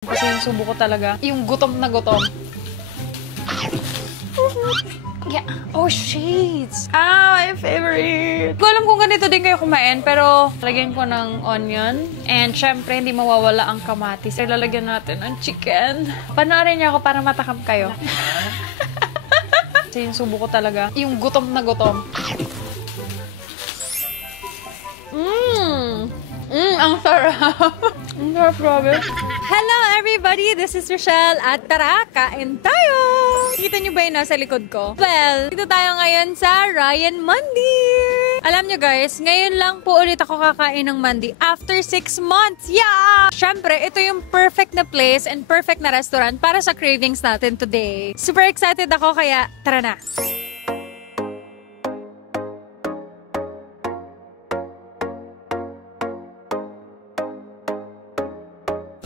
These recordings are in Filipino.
Kasi yung subo ko talaga, yung gutom na gutom. Yeah. Oh, shades! Ah, my favorite! Hindi ko alam kung ganito din kayo kumain, pero lagyan ko ng onion. And syempre, hindi mawawala ang kamatis. Lalagyan natin ng chicken. Panoorin niyo ako para matakam kayo. Kasi yung subo ko talaga, yung gutom na gutom. Ang sarap! Ang sarap, grabe. Hello everybody! This is Rochelle at tara, kain tayo! Kita niyo ba yun nasa likod ko? Well, dito tayo ngayon sa Ryan Mandi! Alam niyo guys, ngayon lang po ulit ako kakain ng mandi after 6 months! Yeah! Syempre, ito yung perfect na place and perfect na restaurant para sa cravings natin today. Super excited ako kaya tara na!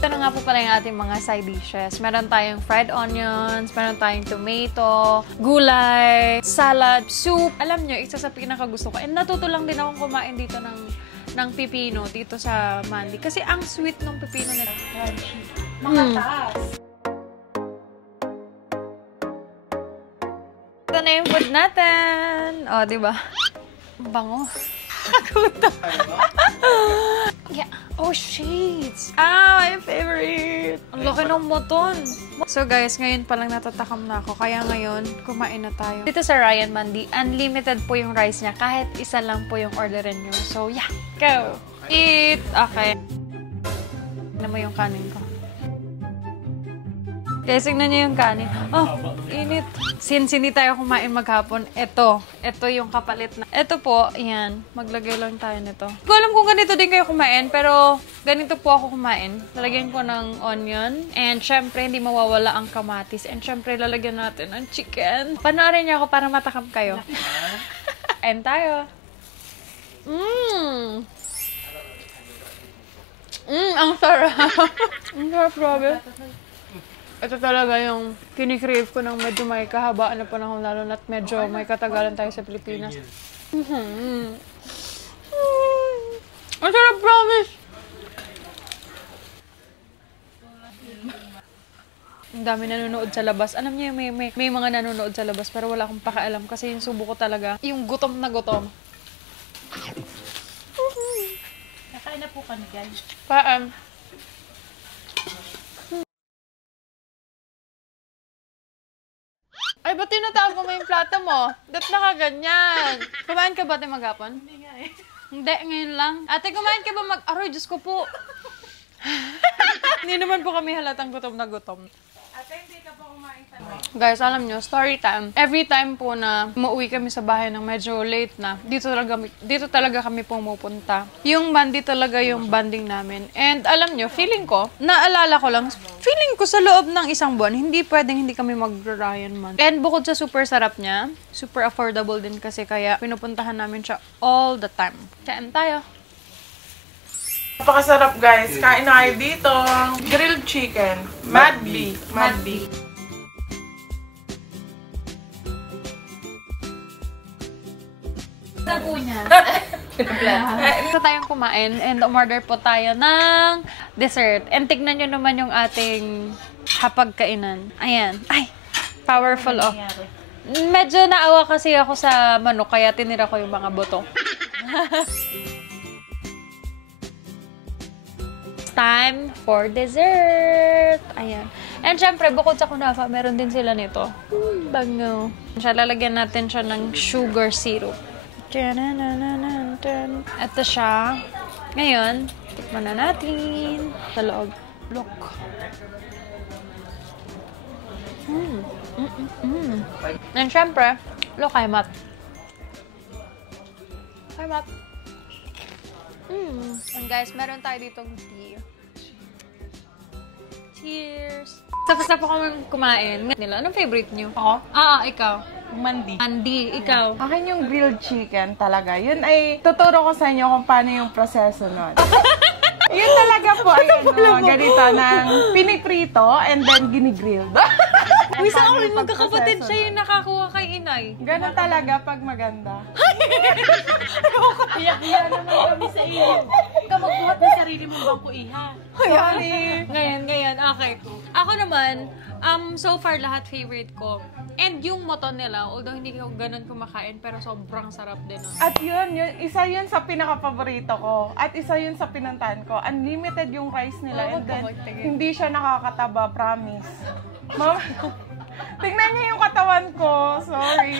Ito na nga po pala yung ating mga side dishes. Meron tayong fried onions, meron tayong tomato, gulay, salad, soup. Alam nyo, isa sa pinakagusto ko. And natuto lang din akong kumain dito ng pipino dito sa Mandi. Kasi ang sweet ng pipino nila. Crunchy. Makataas. Ito na yung food natin. O, diba? Bango. Yeah. Oh, shades! Ah, my favorite! Ang laki ng moton! So guys, ngayon palang natatakam na ako. Kaya ngayon, kumain na tayo. Dito sa Ryan Mandi, unlimited po yung rice niya. Kahit isa lang po yung orderin nyo. So yeah, go! Eat! Okay. Tignan mo yung kanin ko. Guys, tignan nyo yung kanin. Oh, init. Since hindi tayo kumain maghapon, ito yung kapalit na. Ito po, yan. Maglagay lang tayo nito. Hindi ko alam kung ganito din kayo kumain, pero ganito po ako kumain. Lalagyan ko ng onion. And syempre, hindi mawawala ang kamatis. And syempre, lalagyan natin ng chicken. Panoorin niyo ako para matakam kayo. And tayo. Ang sarap. Ang sarap, grabe. Ito talaga yung kinikrave ko ng medyo may kahabaan na panahon, lalo na't medyo may katagalan tayo sa Pilipinas. Ang sarap, promise! Ang dami nanonood sa labas. Alam niyo, may mga nanonood sa labas pero wala akong pakialam kasi yung subo ko talaga, yung gutom na gutom. Nakain na po kami, guys. Paan? Ay, ba't tinatago mo yung plato mo? Ba't nakaganyan? Kumain ka ba tayo maghapon? Hindi nga eh. Hindi, ngayon lang. Ate, kumain ka ba mag-aroy? Diyos ko po. Hindi naman po kami halatang gutom na gutom. Ate, hindi ka pa kumain sa Guys, alam nyo, story time. Every time po na umuwi kami sa bahay ng medyo late na, dito talaga kami pumupunta. Yung Mandi talaga yung banding namin. And alam nyo, feeling ko, naalala ko lang, feeling ko sa loob ng isang buwan, hindi pwedeng hindi kami mag-Ryan Mandi. And bukod sa super sarap niya, super affordable din kasi kaya pinupuntahan namin siya all the time. Kain tayo. Napakasarap, guys. Kain na kayo dito. Grilled chicken. Madly. Sa po niya. Gusto tayong kumain and umorder po tayo ng dessert. And tignan nyo naman yung ating hapagkainan. Ayan. Ay, powerful oh. Medyo naawa kasi ako sa manok kaya tinira ko yung mga buto. Time for dessert. Ayan. And syempre, bukod sa kunafa, meron din sila nito. Bango. Siya, lalagyan natin siya ng sugar syrup. Ito siya. Ngayon, tikman na natin. Sa loob. Look. And syempre, look, kay Mat. Kay Mat. And guys, meron tayo ditong tea. Cheers! Tapos na po kami kumain. Nila, anong favorite niyo? Ako? Ikaw. Mandi. Mandi, ikaw. Akin yung grilled chicken talaga. Yun ay, tuturo ko sa inyo kung paano yung proseso nun. Yun talaga po ay ganito ng piniprito and then ginigrill. Uy, sa Paano akin, yung magkakapatid pagproseso siya yung nakakuha kay inay. Ganun talaga pag maganda. Iyak-iyak naman kami sa iyo. Ikaw magbuhat ng sarili mong bangko, iha. Sorry. Ngayon, okay. Ako naman, so far lahat favorite ko. And yung moto nila, although hindi ko ganun kumakain, pero sobrang sarap din. At yun, isa yun sa pinaka-paborito ko. At isa yun sa pinuntahan ko. Unlimited yung rice nila. And then, hindi siya nakakataba, promise. Ma'am, tingnan niyo yung katawan ko. Sorry.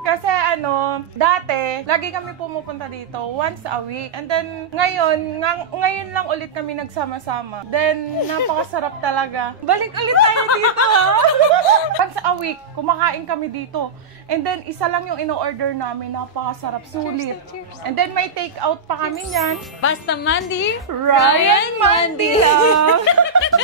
Kasi dati, lagi kami pumupunta dito once a week. And then, ngayon lang ulit kami nagsama-sama. Then, napakasarap talaga. Balik ulit tayo dito, ha? Once a week, kumakain kami dito. And then, isa lang yung ino-order namin. Napakasarap, sulit. Cheers. And then, may take-out pa kami niyan. Basta Mandi, Ryan Mandi lang.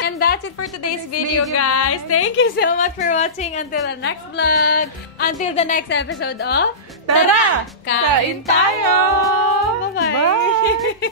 And that's it for today's video, guys. Thank you so much for watching. Until the next vlog. Until the next episode of Tara! Kain tayo! Bye-bye! Bye!